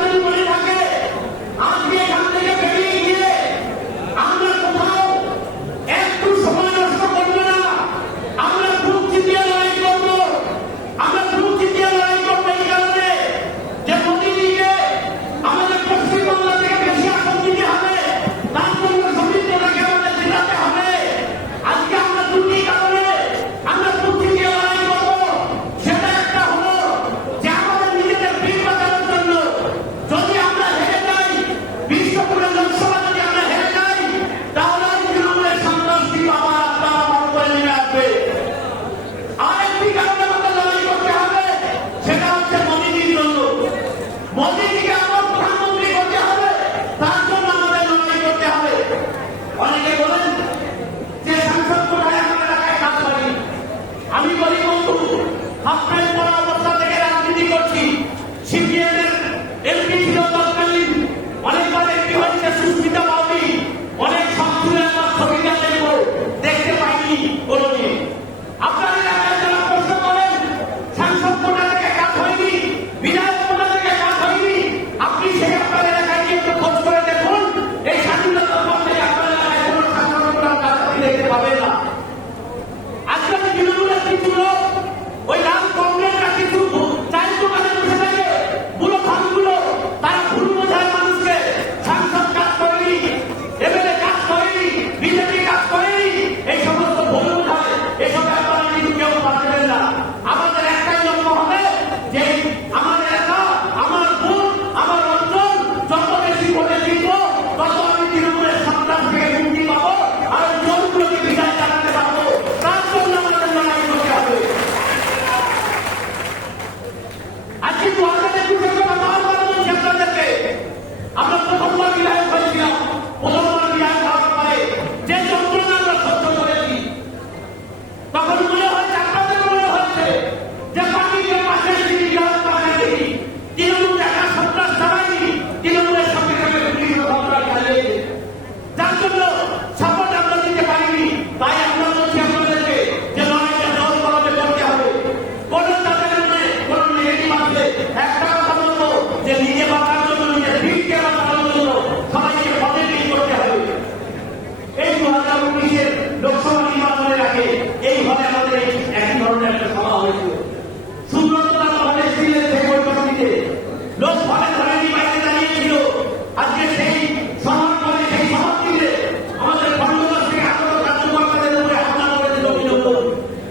যদি মনে থাকে আজকে এখান থেকে বেরিয়ে গিয়ে আমরা কোথাও একটু সময় নষ্ট করবো না। আমরা বুক চিতিয়ে লড়াই করবো। আমরা বুক চিতিয়ে লড়াই করবো এই কারণে যে মোদীজিকে আমাদের পশ্চিমবাংলা থেকে বেশি আসন দিতে হবে, তার জন্য সমৃদ্ধটাকে আমাদের জেতাতে হবে। আজকে আমরা দুটি কারণে আমরা বুক চিতিয়ে লড়াই করবো। সেটা একটা হলো যে আমাদের নিজেদের ভিড় বাঁচানোর জন্য যদি আমরা হেরে যাই, বিশ্বপুরে লোকসভা যদি আমরা হেরে যাই, তাহলে তৃণমূলের সন্ত্রাসী আবার আপনারা বড় করে নেমে আসবে। আরেকটি কারণে আমাদের লড়াই করতে হবে, সেটা হচ্ছে মোদীজির জন্য। মোদীজিকে আমার প্রধানমন্ত্রী করতে হবে, তার জন্য আমাদের লড়াই করতে হবে। অনেকে বলেন যে সাংসদ কোটায় আমার এলাকায় কাজ হয়নি। আমি বলি বন্ধু, আপনার পড়া অবস্থা থেকে রাজনীতি করছি। সিপিএম এর এমপি ছিল তৎকালীন, অনেকবার এমপি হয়েছে সুস্মিতা বাউরি, অনেক সব তুলে আমার ছবিটা দেখবো, দেখতে পাইনি কোনোদিন। আপনার এলাকায় যারা প্রশ্ন করেন সাংসদ কোটা থেকে কাজ হয়নি, বিধায়ক কোটা থেকে কাজ হয়নি, আপনি সেই আপনার এলাকায় গিয়ে একটু খোঁজ করে দেখুন। এই স্বাধীনতার পর থেকে আপনার এলাকায় কোনো সাংসদ কোটার কাজ আপনি দেখতে পাবেন না। আজকে তৃণমূলের কিছু লোক ওই রাম কংগ্রেসরা কিছু চায়ের দোকানে বসে থাকে, বুড়ো খানগুলো তারা ভুল বোঝায় মানুষকে। সাংসদ কাজ করেনি, এমএলএ কাজ করেনি, বিজেপি কাজ করেনি, এই সমস্ত ভুল বোঝায়। এসব ব্যাপারে কিন্তু কেউ পারবেন না। আমাদের একটাই লক্ষ্য হবে যে আমার এলাকা, আমার বুথ, আমার অঞ্চল যত বেশি ভোটে জিতবো, তত আমি তৃণমূলের সন্ত্রাস থেকে মুক্তি পাবো আর ওই জনগুলোকে বিদায় জানাতে পারবো। তার জন্য আমাদের লড়াই করতে হবে। আজকে 2021 কথা বারবার বলছি আপনাদেরকে, আমরা প্রথমবার বিধায়ক হয়েছিলাম। প্রথমবার বিধায়ক হওয়ার পরে যে যন্ত্রণা আমরা সহ্য করেছি, তখন মনে হয়েছে, আপনাদের মনে হয়েছে যে পার্টিকে পাশে এসেছি, বিধায়ক পাশে এসেছি। তৃণমূল একা সন্ত্রাস চালায়নি, তৃণমূলের সঙ্গে সঙ্গে পুলিশ সন্ত্রাস চালিয়েছে, যার জন্য সাপোর্ট আমরা দিতে পারিনি। তাই আমরা বলছি আপনাদেরকে যে লড়াইটা জোর করাতে করতে হবে। কোন তাদের মনে কোন নেগেটিভ আসলে একটা কথা বলবো যে নিজে বাঁচার জন্য, নিজের ভিড়কে বাঁচানোর জন্য সবাইকে পজিটিভ করতে হবে। এই 2019 লোকসভা নির্বাচনের আগে এই হলে আমাদের একই ধরনের একটা সভা হয়েছিল। সুব্রততা হলে ছিলেন সেই বৈঠকটিতে, লোক ঘরে ধরেনি, বাইরে দাঁড়িয়েছিল। আজকে সেই সভার পরে সেই সভা থেকে আমাদের খণ্ডঘোষ থেকে আঠারো কার্যকর্তাদের উপরে হামলা করেছিল তৃণমূল।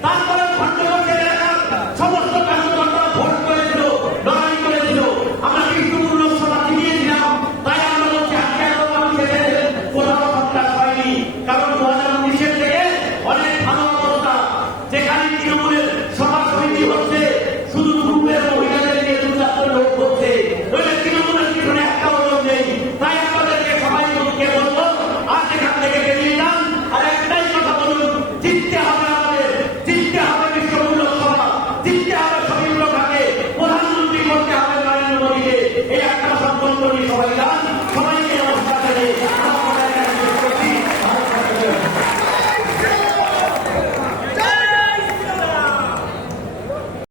তারপরে খণ্ডঘোষের এলাকার সমস্ত কার্যকর্তারা ভোট করেছিল, লড়াই করেছিল। আমরা কৃষ্ণপুর লোকসভা জিতিয়েছিলাম। তাই আমরা বলছি আজকে এত মানুষ এসেছিলেন, কোথাও সন্ত্রাস হয়নি। কারণ 2019 থেকে অনেক ভালো অবস্থা, যেখানে তৃণমূলের সভা সমিতি হচ্ছে, শুধু গ্রুপের মহিলাদের নিয়ে 2-4 লোক হচ্ছে, নইলে তৃণমূলের পিছনে একটা ওজন নেই। তাই আপনাদেরকে সবাইকে বলবো, আজ এখান থেকে বেরিয়ে যান আর একটাই কথা বলুন, জিততে হবে আমাদের, জিততে হবে বিশ্বপুর লোকসভা, জিততে হবে সমীন্দ্র ঘাটে, প্রধানমন্ত্রী করতে হবে নরেন্দ্র মোদীকে। এই একটা সংকল্প নিয়ে সবাই